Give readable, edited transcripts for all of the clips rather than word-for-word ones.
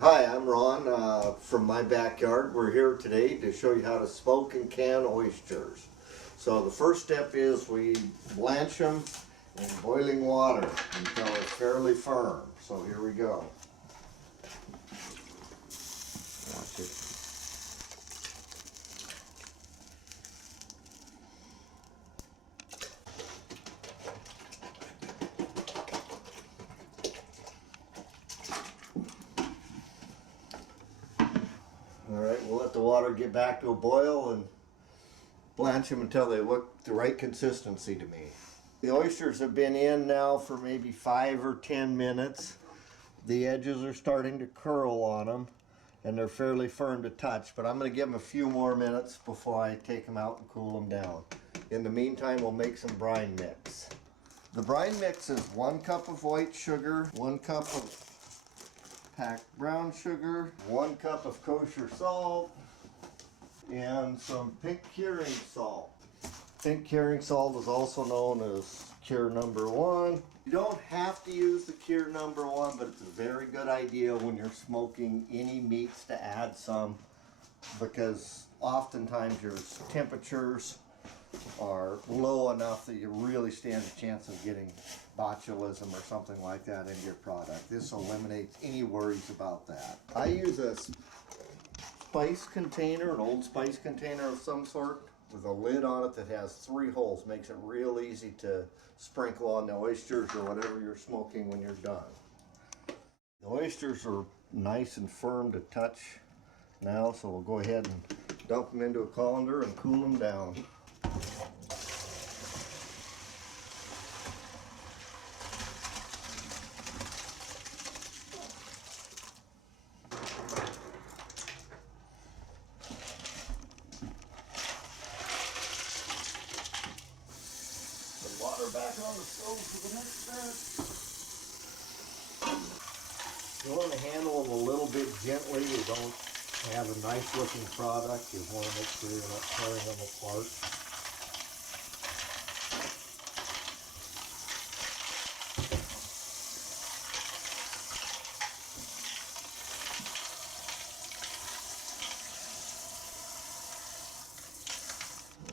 Hi, I'm Ron from my backyard. We're here today to show you how to smoke and can oysters. So the first step is we blanch them in boiling water until it's fairly firm. So here we go. Watch it. Alright, we'll let the water get back to a boil and blanch them until they look the right consistency to me. The oysters have been in now for maybe 5 or 10 minutes. The edges are starting to curl on them and they're fairly firm to touch, but I'm going to give them a few more minutes before I take them out and cool them down. In the meantime, we'll make some brine mix. The brine mix is 1 cup of white sugar, 1 cup of packed brown sugar, 1 cup of kosher salt, and some pink curing salt. Pink curing salt is also known as cure number 1. You don't have to use the cure number 1, but it's a very good idea when you're smoking any meats to add some, because oftentimes your temperatures are low enough that you really stand a chance of getting botulism or something like that in your product. This eliminates any worries about that. I use a spice container, an old spice container of some sort, with a lid on it that has 3 holes. Makes it real easy to sprinkle on the oysters or whatever you're smoking when you're done. The oysters are nice and firm to touch now, so we'll go ahead and dump them into a colander and cool them down. Water back on the stove for the next step. You want to handle them a little bit gently. You don't have a nice looking product. You want to make sure you're not tearing them apart.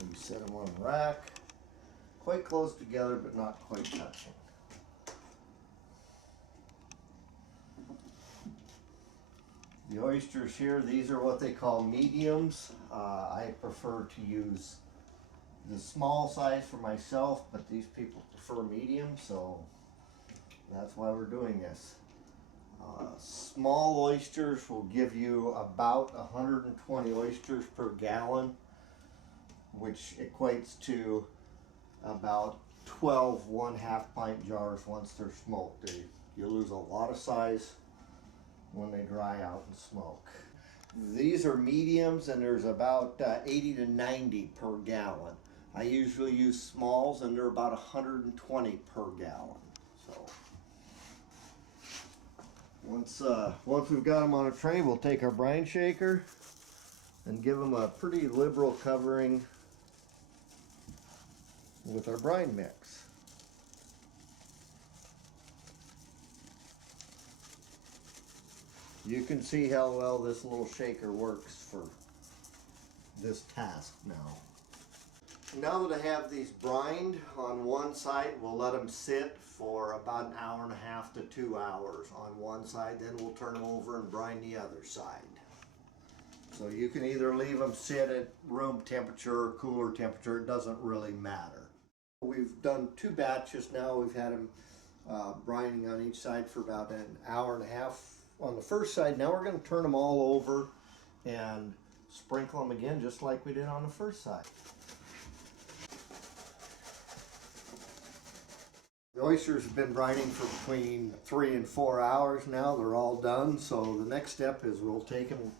You set them on a rack. Quite close together, but not quite touching. The oysters here, these are what they call mediums. I prefer to use the small size for myself, but these people prefer medium, so that's why we're doing this. Small oysters will give you about 120 oysters per gallon, which equates to about 12 1/2 pint jars once they're smoked. You lose a lot of size when they dry out and smoke. These are mediums, and there's about 80 to 90 per gallon. I usually use smalls, and they're about 120 per gallon. So once we've got them on a tray, we'll take our brine shaker and give them a pretty liberal covering with our brine mix. You can see how well this little shaker works for this task now. Now that I have these brined on one side, we'll let them sit for about 1.5 hours to 2 hours on one side, then we'll turn them over and brine the other side. So you can either leave them sit at room temperature or cooler temperature, it doesn't really matter. We've done 2 batches now. We've had them brining on each side for about 1.5 hours on the first side. Now we're going to turn them all over and sprinkle them again just like we did on the first side. The oysters have been brining for between 3 and 4 hours now. They're all done. So the next step is we'll take them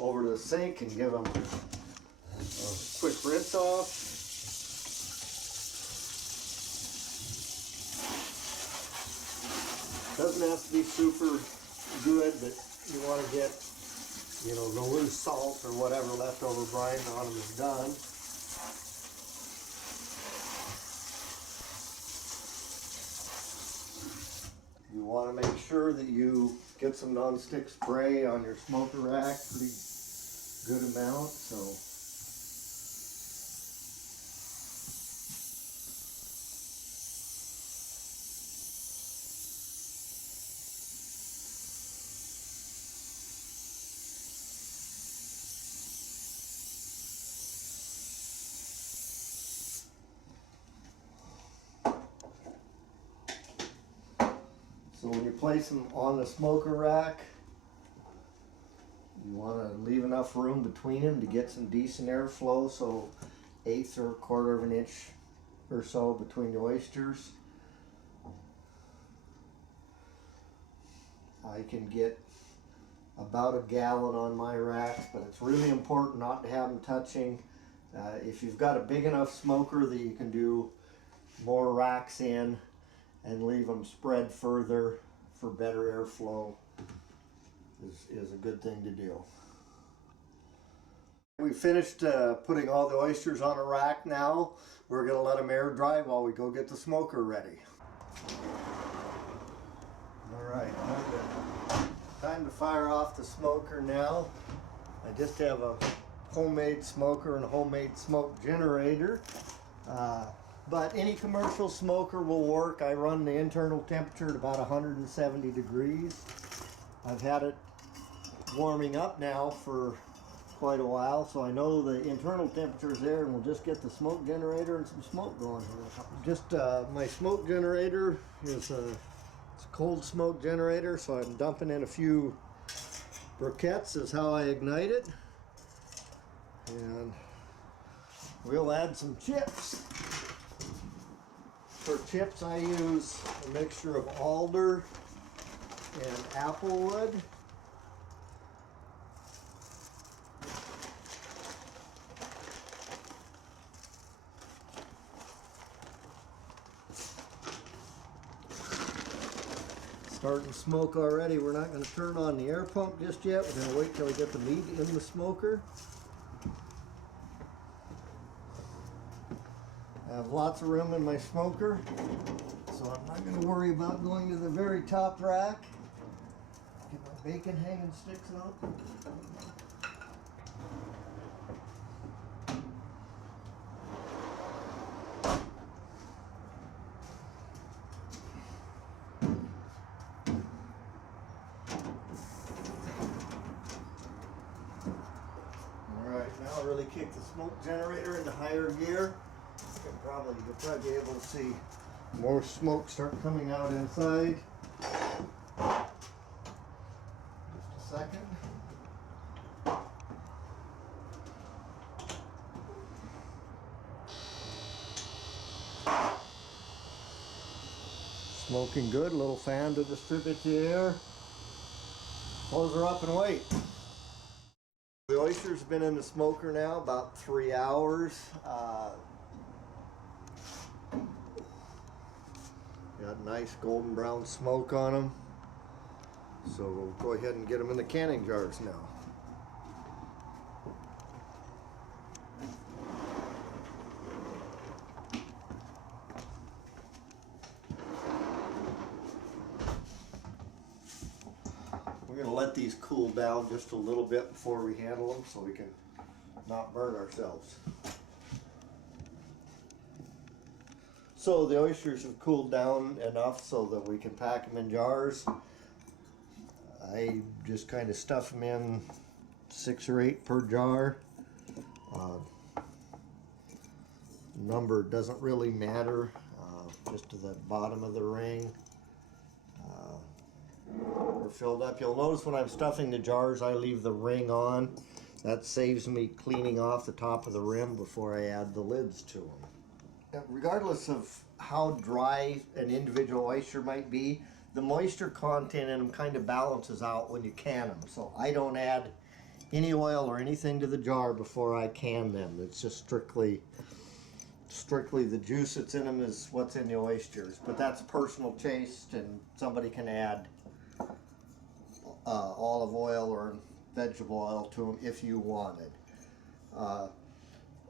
over to the sink and give them a quick rinse off. Doesn't have to be super good, but you want to get, the loose salt or whatever leftover brine on them is done. You want to make sure that you get some non-stick spray on your smoker rack, pretty good amount. So when you place them on the smoker rack, you want to leave enough room between them to get some decent airflow, so 1/8 or 1/4 of an inch or so between the oysters. I can get about a gallon on my racks, but it's really important not to have them touching. If you've got a big enough smoker that you can do more racks in and leave them spread further for better airflow is a good thing to do. We finished putting all the oysters on a rack now. We're going to let them air dry while we go get the smoker ready. Alright, time to fire off the smoker now. I just have a homemade smoker and a homemade smoke generator. But any commercial smoker will work. I run the internal temperature at about 170 degrees. I've had it warming up now for quite a while, so I know the internal temperature is there, and we'll just get the smoke generator and some smoke going here. Just my smoke generator is it's a cold smoke generator, so I'm dumping in a few briquettes is how I ignite it. And we'll add some chips. For chips, I use a mixture of alder and applewood. Starting to smoke already. We're not going to turn on the air pump just yet. We're going to wait till we get the meat in the smoker. I have lots of room in my smoker, so I'm not going to worry about going to the very top rack. Get my bacon hanging sticks out. Alright, now I'll really kick the smoke generator into higher gear. You'll probably be able to see more smoke start coming out inside. Just a second. Smoking good, a little fan to distribute the air. Close her up and wait. The oysters have been in the smoker now about 3 hours. Got nice golden brown smoke on them. So we'll go ahead and get them in the canning jars now. We're going to let these cool down just a little bit before we handle them so we can not burn ourselves. So the oysters have cooled down enough so that we can pack them in jars. I just kind of stuff them in 6 or 8 per jar. Number doesn't really matter, just to the bottom of the ring. We're filled up. You'll notice when I'm stuffing the jars, I leave the ring on. That saves me cleaning off the top of the rim before I add the lids to them. Regardless of how dry an individual oyster might be, the moisture content in them kind of balances out when you can them. So I don't add any oil or anything to the jar before I can them. It's just strictly the juice that's in them is what's in the oysters. But that's personal taste, and somebody can add olive oil or vegetable oil to them if you wanted.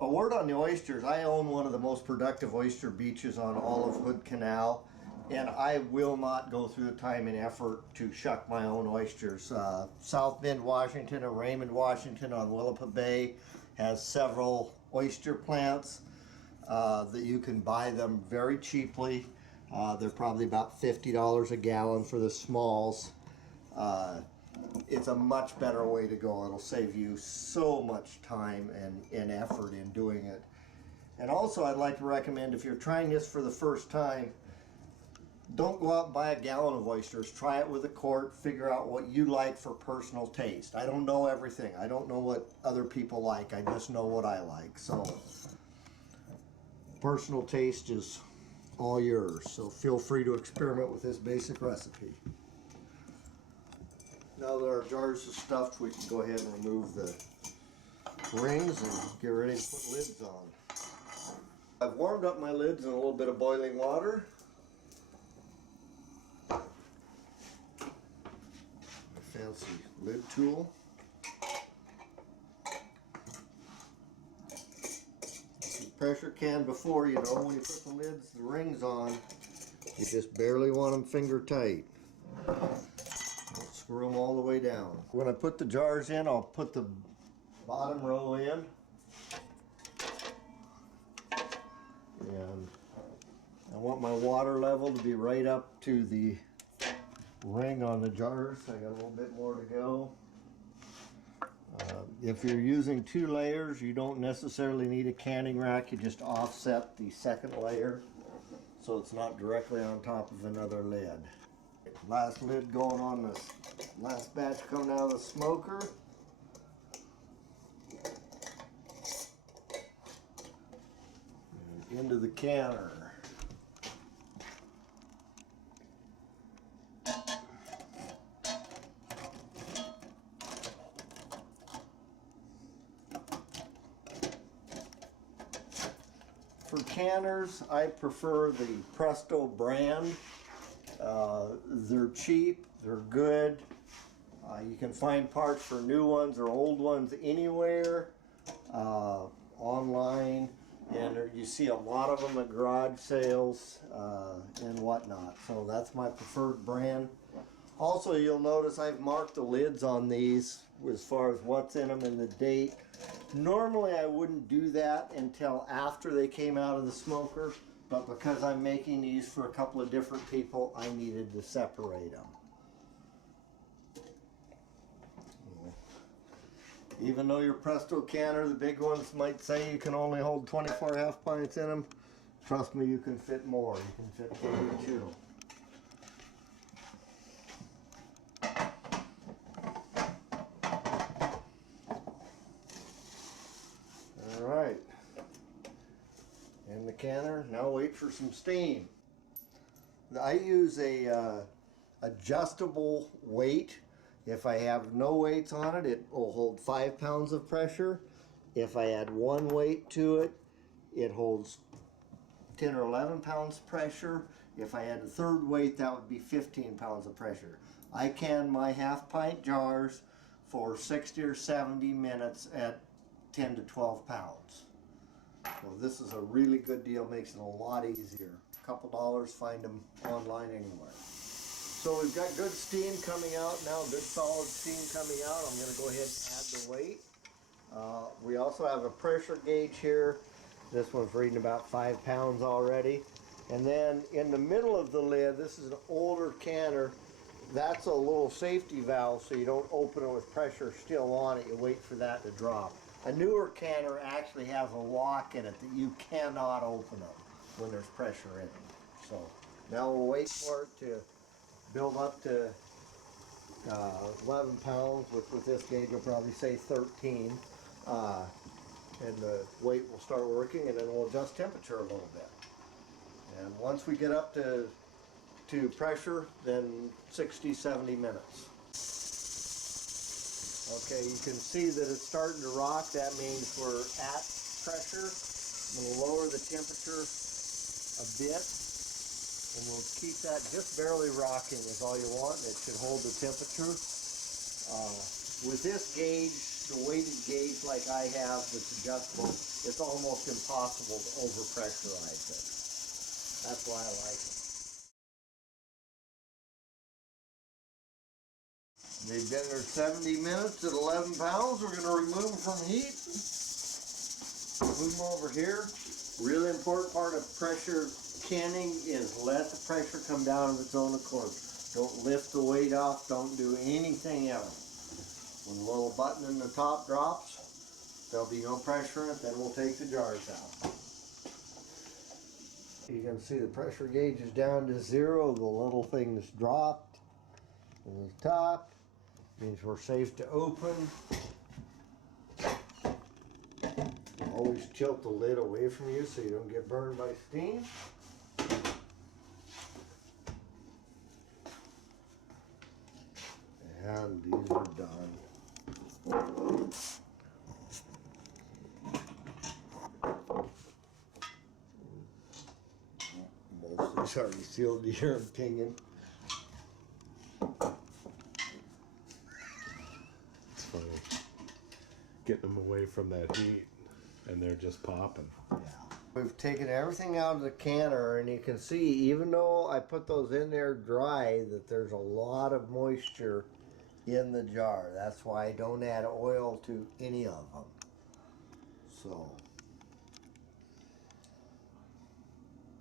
A word on the oysters. I own one of the most productive oyster beaches on all of Hood Canal, and I will not go through the time and effort to shuck my own oysters. South Bend, Washington, or Raymond, Washington on Willapa Bay has several oyster plants that you can buy them very cheaply. They're probably about $50 a gallon for the smalls. It's a much better way to go. It'll save you so much time and effort in doing it. And also, I'd like to recommend, if you're trying this for the first time, don't go out and buy a gallon of oysters. Try it with a quart. Figure out what you like for personal taste. I don't know everything. I don't know what other people like. I just know what I like. So personal taste is all yours. So feel free to experiment with this basic recipe. Now that our jars are stuffed, we can go ahead and remove the rings and get ready to put lids on. I've warmed up my lids in a little bit of boiling water. My fancy lid tool. The pressure can before, you know, when you put the lids, the rings on, you just barely want them finger tight. Don't screw them all the way down. When I put the jars in, I'll put the bottom row in. And I want my water level to be right up to the ring on the jars. I got a little bit more to go. If you're using 2 layers, you don't necessarily need a canning rack. You just offset the second layer so it's not directly on top of another lid. Last lid going on this last batch coming out of the smoker. And into the canner. For canners, I prefer the Presto brand. They're cheap, they're good. You can find parts for new ones or old ones anywhere, online, and you see a lot of them at garage sales and whatnot. So that's my preferred brand. Also, you'll notice I've marked the lids on these as far as what's in them and the date. Normally I wouldn't do that until after they came out of the smoker, but because I'm making these for a couple of different people, I needed to separate them. Even though your Presto canner, the big ones might say you can only hold 24 half pints in them, trust me, you can fit more. You can fit 32. Alright, in the canner, now wait for some steam. I use a adjustable weight. If I have no weights on it, it will hold 5 pounds of pressure. If I add 1 weight to it, it holds 10 or 11 pounds pressure. If I add a 3rd weight, that would be 15 pounds of pressure. I can my half pint jars for 60 or 70 minutes at 10 to 12 pounds. So this is a really good deal, makes it a lot easier. A couple dollars, find them online anywhere. So we've got good steam coming out now, good solid steam coming out. I'm going to go ahead and add the weight. We also have a pressure gauge here. This one's reading about 5 pounds already. And then in the middle of the lid, this is an older canner. That's a little safety valve so you don't open it with pressure still on it. You wait for that to drop. A newer canner actually has a lock in it that you cannot open it when there's pressure in it. So now we'll wait for it to build up to 11 pounds, which with this gauge will probably say 13. And the weight will start working, and then we'll adjust temperature a little bit. And once we get up to pressure, then 60, 70 minutes. Okay, you can see that it's starting to rock. That means we're at pressure. I'm going to lower the temperature a bit, and we'll keep that just barely rocking is all you want. It should hold the temperature. With this gauge, the weighted gauge like I have that's adjustable, it's almost impossible to overpressurize it. That's why I like it. They've been there 70 minutes at 11 pounds. We're going to remove them from heat. Move them over here. Really important part of pressure canning is let the pressure come down of its own accord. Don't lift the weight off. Don't do anything else. When the little button in the top drops, there'll be no pressure in it. Then we'll take the jars out. You can see the pressure gauge is down to 0. The little thing that's dropped in the top means we're safe to open. Always tilt the lid away from you so you don't get burned by steam. And these are done. Most of these already sealed, you hear them pinging. It's funny. Getting them away from that heat and they're just popping. Yeah. We've taken everything out of the canner, and you can see, even though I put those in there dry, that there's a lot of moisture in the jar. That's why I don't add oil to any of them. So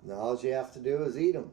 now all you have to do is eat them.